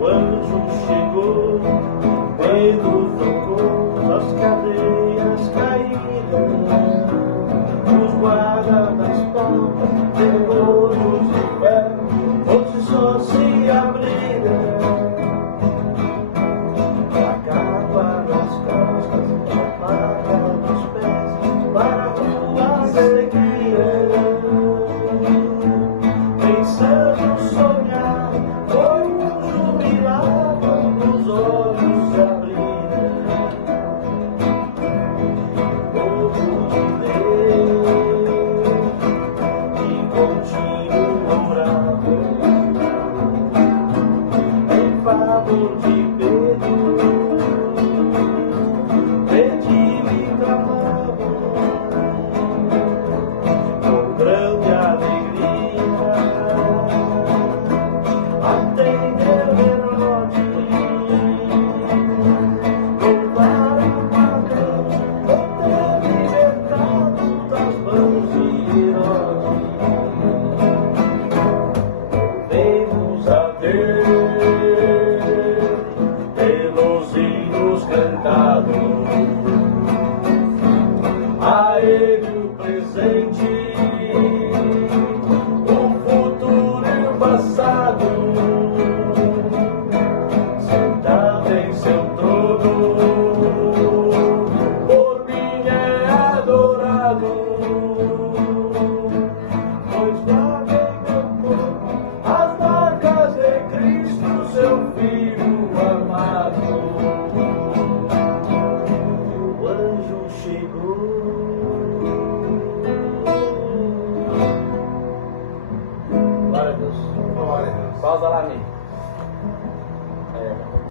O anjo chegou, Pedro tocou, as cadeias caíram, os guardas das portas, temerosos de pé, outros só se abriram. A capa nas costas, a maca nos pés, para a rua seguir. Pensando sonhar, foi um jubilado nos olhos se abriram. Povo de Deus, que continuo orado em favor de Pedro, pedi-lhe clamava com grande alegria. Atendeu Herodes, louvaram a Deus por ter libertado das mãos de Herodes. Louvemos a Deus pelos hinos cantados, a Ele o presente, o futuro e o passado. Sentado em seu trono, por mim é adorado, pois navegou as marcas de Cristo, seu Filho amado. O anjo chegou. Glória a Deus. Glória a Deus. Pausa lá, amigo.